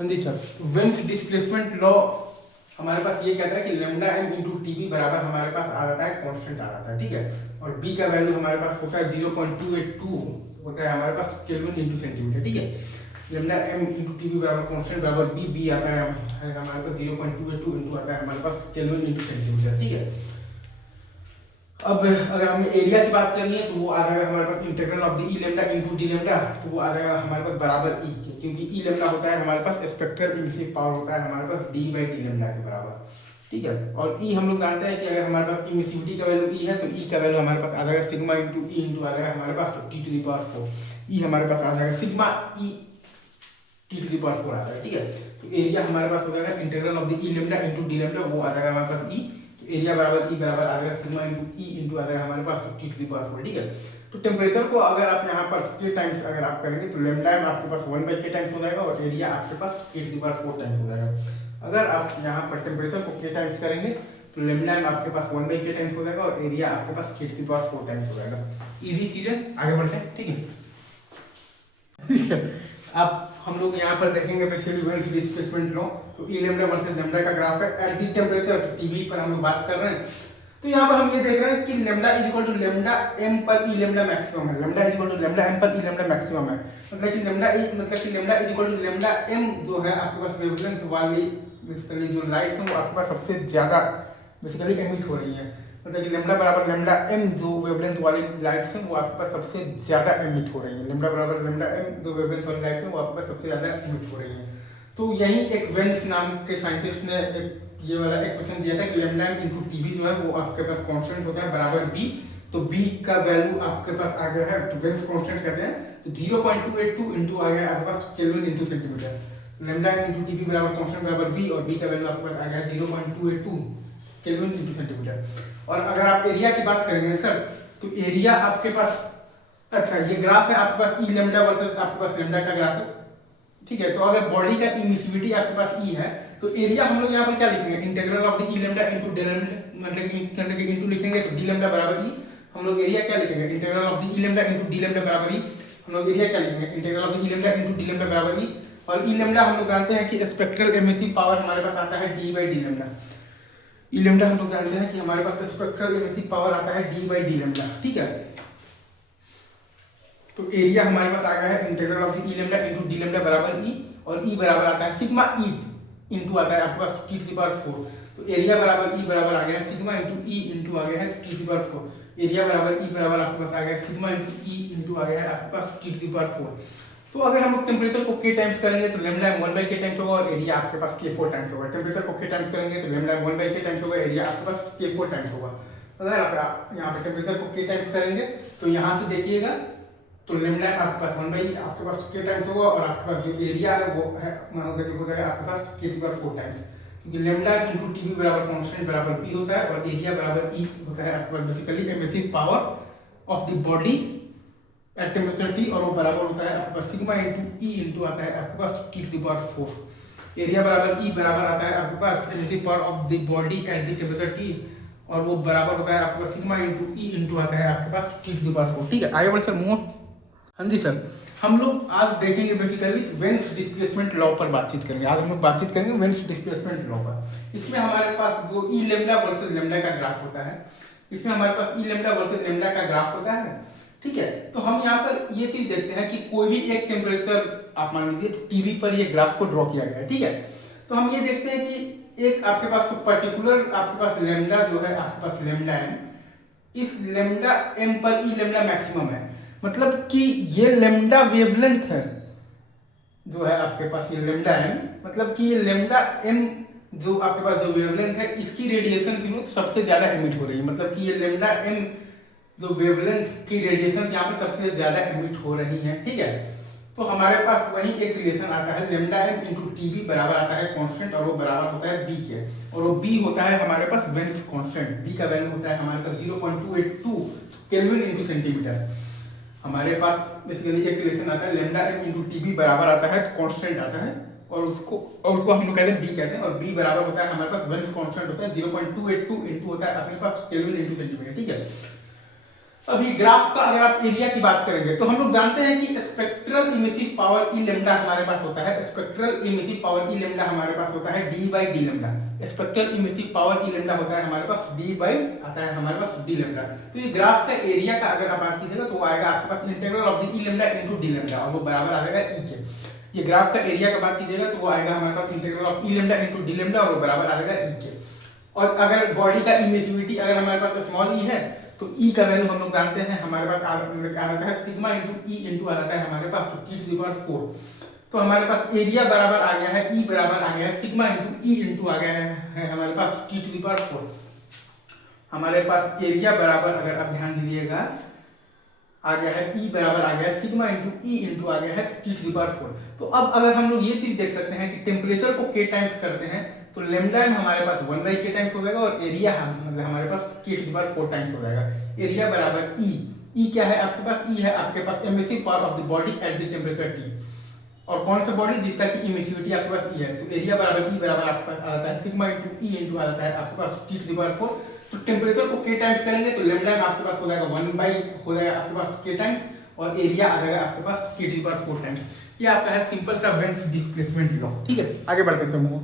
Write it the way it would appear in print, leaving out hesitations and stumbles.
हाँ जी sir, Wien's displacement law हमारे पास ये कहता है कि lambda M into T B बराबर हमारे पास आ जाता है कांस्टेंट आ जाता है, ठीक है। और बी का वैल्यू हमारे पास होता है 0.282 होता है हमारे पास केल्विन इंटू सेंटीमीटर, ठीक है। Lambda M into T B बराबर कांस्टेंट बराबर बी आता है हमारे पास 0.282 इंटू आता है हमारे पास केल्विन इंटू सेंटीमीटर, ठीक है। अब अगर हमें एरिया की बात करनी है तो वो आ जाएगा हमारे पास integral of the E lambda into D lambda, तो वो आ जाएगा हमारे पास बराबर ई के, क्योंकि ई लेमडा होता है हमारे पास स्पेक्ट्रल इमिसिव पावर होता है हमारे पास डी बाई डी लेमडा के बराबर, ठीक है। और ई हम लोग जानते हैं कि अगर हमारे पास इमिसिविटी का वैल्यू ई है तो ई का वैल्यू हमारे पास आ जाएगा सिग्मा इंटू ई इंटू आ जाएगा हमारे पास T to the power 4, E हमारे पास आ जाएगा sigma E T to the power 4 आ जाएगा, ठीक है। तो एरिया हमारे पास हो जाएगा integral of the E lambda into D lambda, वो आ जाएगा हमारे पास ई, एरिया बराबर ई बराबर आ जाएगा सिग्मा इंटू ई इंटू आ जाएगा हमारे पास टी टू द पावर 4, ठीक है। तो टेम्परेचर को अगर आप यहाँ पर के टाइम्स अगर आप करेंगे तो लेमडा एम आपके पास 1/k टाइम्स हो जाएगा और एरिया आपके पास k to the power 4 times हो जाएगा। अगर आप यहाँ पर टेम्परेचर को k टाइम्स करेंगे तो लेमडा एम आपके पास 1/k टाइम्स हो जाएगा और एरिया आपके पास k to the power 4 times हो जाएगा। इजी चीज है, आगे बढ़ते हैं, ठीक है। आप हम लोग यहाँ पर देखेंगे बेसिकली वेन्स डिस्प्लेसमेंट लॉ, तो ई लेमडा वर्सेस लेमडा का ग्राफ है एट द टेम्परेचर, टीवी पर हम लोग बात कर रहे हैं। तो यहाँ पर हम ये देख रहे हैं कि lambda is equal to lambda M पर ई लेमडा मैक्सिमम है, lambda is equal to lambda M पर ई लेमडा मैक्सिमम है, मतलब कि lambda is equal to lambda M जो है आपके पास वेवलेंथ वाली बेसिकली जो लाइट है वो आपके पास सबसे ज्यादा बेसिकली एमिट हो रही है, मतलब कि लेमडा बराबर लेमडा एम जो वेवलेंथ वाली लाइट्स हैं वो आपके पास सबसे ज्यादा एमिट हो रही है, लेमडा बराबर लेमडा एम जो वेवलेंथ वाली लाइट्स हैं वो आपके पास सबसे ज्यादा एमिट हो रही है। तो यही एक वेन्स नाम के साइंटिस्ट ने एक ये वाला एक्सप्रेशन दिया था कि लेमडा एम इंटू टीवी जो है वो आपके पास कांस्टेंट होता है बराबर बी, तो बी का वैल्यू आपके पास आ गया है, तो वेन्स कांस्टेंट कहते हैं, तो 0.282 इंटू आ गया आपके पास kelvin into centimetre, lambda M into TV बराबर कांस्टेंट बराबर बी और बी का वैल्यू आपके पास आ गया 0.282 केल्विन इंटू सेंटीमीटर। और अगर आप एरिया की बात करेंगे सर तो एरिया आपके पास, अच्छा ये ग्राफ है आपके पास ई लेमडा वर्सेस आपके पास लेमडा का ग्राफ है, ठीक है। तो अगर बॉडी का इमिसिविटी आपके पास ई है तो एरिया हम लोग यहाँ पर क्या लिखेंगे, integral of the E lambda into d lambda, मतलब कि इनटू लिखेंगे तो डी लेमडा बराबर ई, हम लोग एरिया क्या लिखेंगे, integral of the E lambda into d lambda बराबर ई, हम लोग एरिया क्या लिखेंगे, integral of the E lambda into d lambda बराबर ई। और ई लेमडा हम लोग जानते हैं कि स्पेक्ट्रल एमिसिव पावर हमारे पास आता है D by D lambda, E lambda हम लोग जानते हैं कि हमारे पास स्पेक्ट्रल एमिसिव पावर आता है डी बाई डी लेमडा, ठीक है। तो एरिया हमारे पास आ गया है integral of the E lambda into d lambda बराबर ई, और ई बराबर आता है सिग्मा ई इंटू आता है आपके पास टी टू द पावर 4, तो एरिया बराबर ई बराबर आ गया है सिग्मा इंटू ई इंटू आ गया है T to the power 4, area बराबर ई बराबर आपके पास आ गया है सिग्मा इंटू ई इंटू आ गया है आपके पास टी टू द पावर 4। तो अगर हम लोग टेम्परेचर को k टाइम्स करेंगे तो लेमडा एम 1/k टाइम्स होगा और एरिया आपके पास k4 टाइम्स होगा, टेम्परेचर को k टाइम्स करेंगे तो लेमडा एम 1/k टाइम्स होगा, एरिया आपके पास k4 टाइम्स होगा। अगर आप यहाँ पे टेम्परेचर को k टाइम्स करेंगे तो यहाँ से देखिएगा तो लेमडा आपके पास 1/, आपके पास k टाइम्स होगा और आपके पास जो एरिया है वो है हो जाएगा आपके पास k4 टाइम्स, क्योंकि लेमडा इंटू टीवी बराबर कांस्टेंट बराबर p होता है और एरिया बराबर e होता है आपके पास basically emissive power of the body at temperature T, और वो बराबर होता है आपके पास सिग्मा इंटू ई इंटू आता है आपके पास T to the power 4, area बराबर ई बराबर आता है आपके पास emissive power of the body at the temperature T, और वो बराबर होता है आपके पास सिग्मा इंटू ई इंटू आता है आपके पास टी टू द पावर 4, ठीक है। आगे बढ़े सर मोर। हाँ जी सर, हम लोग आज देखेंगे बेसिकली वेन्स डिस्प्लेसमेंट लॉ पर बातचीत करेंगे, आज हम लोग बातचीत करेंगे वेन्स डिस्प्लेसमेंट लॉ पर। इसमें हमारे पास जो ई लेमडा वर्सेस लेमडा का ग्राफ होता है, इसमें हमारे पास ई लेमडा वर्सेस लेमडा का ग्राफ होता है, ठीक है। तो हम यहाँ पर ये चीज देखते हैं कि कोई भी एक टेम्परेचर आप मान लीजिए तो टीवी पर ये ग्राफ को ड्रॉ किया गया है, ठीक है। तो हम ये देखते हैं कि एक आपके पास तो पर्टिकुलर आपके पास लेमडा जो है आपके पास लेमडा एम, इस लेमडा एम पर ई लेमडा मैक्सिमम है, मतलब कि ये लेमडा वेवलेंथ है जो है आपके पास ये लेमडा एम, मतलब कि ये लेमडा एम जो आपके पास जो वेवलेंथ है इसकी रेडिएशन सबसे ज्यादा एमिट हो रही है, मतलब कि ये लेमडा एम जो वेवलेंथ की रेडिएशन यहाँ पर सबसे ज्यादा एमिट हो रही है, ठीक है। तो हमारे पास वही एक रिलेशन आता है लेमडा एम इंटू टीवी बराबर आता है कांस्टेंट और वो बराबर होता है बी के, और वो बी होता है हमारे पास वेन्स कांस्टेंट, बी का वैल्यू होता है हमारे पास 0.282 केल्विन इंटू सेंटीमीटर। हमारे पास बेसिकली एक रिलेशन आता है लेमडा एम इंटू टीवी बराबर आता है कांस्टेंट आता है और उसको हम लोग कहते हैं बी कहते हैं, और बी बराबर होता है हमारे पास वेन्स कांस्टेंट होता है 0.282 इंटू होता है अपने पास केल्विन इंटू सेंटीमीटर, ठीक है। अभी ग्राफ का अगर आप एरिया की बात करेंगे तो हम लोग जानते हैं कि स्पेक्ट्रल इमिसिव पावर ई लेमडा हमारे पास होता है, स्पेक्ट्रल इमिसिव पावर ई लेमडा हमारे पास होता है D by D lambda. Spectral emissive power E lambda होता है हमारे पास डी बाई आता है हमारे पास डी लेमडा। तो ये ग्राफ का एरिया का अगर आप बात कीजिएगा तो वो आएगा आपके पास integral of the E lambda into d lambda और वो बराबर आ जाएगा ई के। ये ग्राफ का एरिया का बात कीजिएगा तो वो आएगा हमारे पास integral of e lambda into d lambda और वो बराबर आ जाएगा ई के। और अगर बॉडी का इमिसिविटी अगर हमारे पास स्मॉल ई है तो ई का वैल्यू हम लोग जानते हैं हमारे पास आ जाता है सिग्मा इंटू ई इंटू आ जाता है हमारे पास टी टू द पावर 4। तो हमारे पास एरिया बराबर आ गया है ई बराबर आ गया है सिग्मा इंटू ई इंटू आ गया है हमारे पास टी टू द पावर 4। हमारे पास एरिया बराबर अगर आप ध्यान दीजिएगा आ गया है ई बराबर आ गया है सिग्मा इंटू ई इंटू आ गया है टी टू द पावर 4। तो अब अगर हम लोग ये चीज देख सकते हैं कि टेम्परेचर को के टाइम्स करते हैं तो लेमडा हमारे पास 1 बाई के टाइम्स हो जाएगा और एरिया मतलब हमारे पास के टू द पावर 4 टाइम्स हो जाएगा। एरिया बराबर ई क्या है आपके पास? ई है आपके पास emissive power of the body at the temperature T. और कौन सा बॉडी जिसका की इमिसिविटी आपके पास ई है, तो एरिया बराबर ई बराबर आपके पास आ जाता है सिग्मा इंटू ई इंटू आ जाता है आपके पास टी टू द पावर 4। तो टेम्परेचर को के टाइम्स करेंगे तो लेमडा आपके पास हो जाएगा 1 बाई हो जाएगा आपके पास के टाइम्स और एरिया आ जाएगा आपके पास के टू द पावर 4 टाइम्स। ये आपका है सिंपल सा बेंच डिस्प्लेसमेंट लॉ। ठीक है, आगे बढ़ते हैं समूह।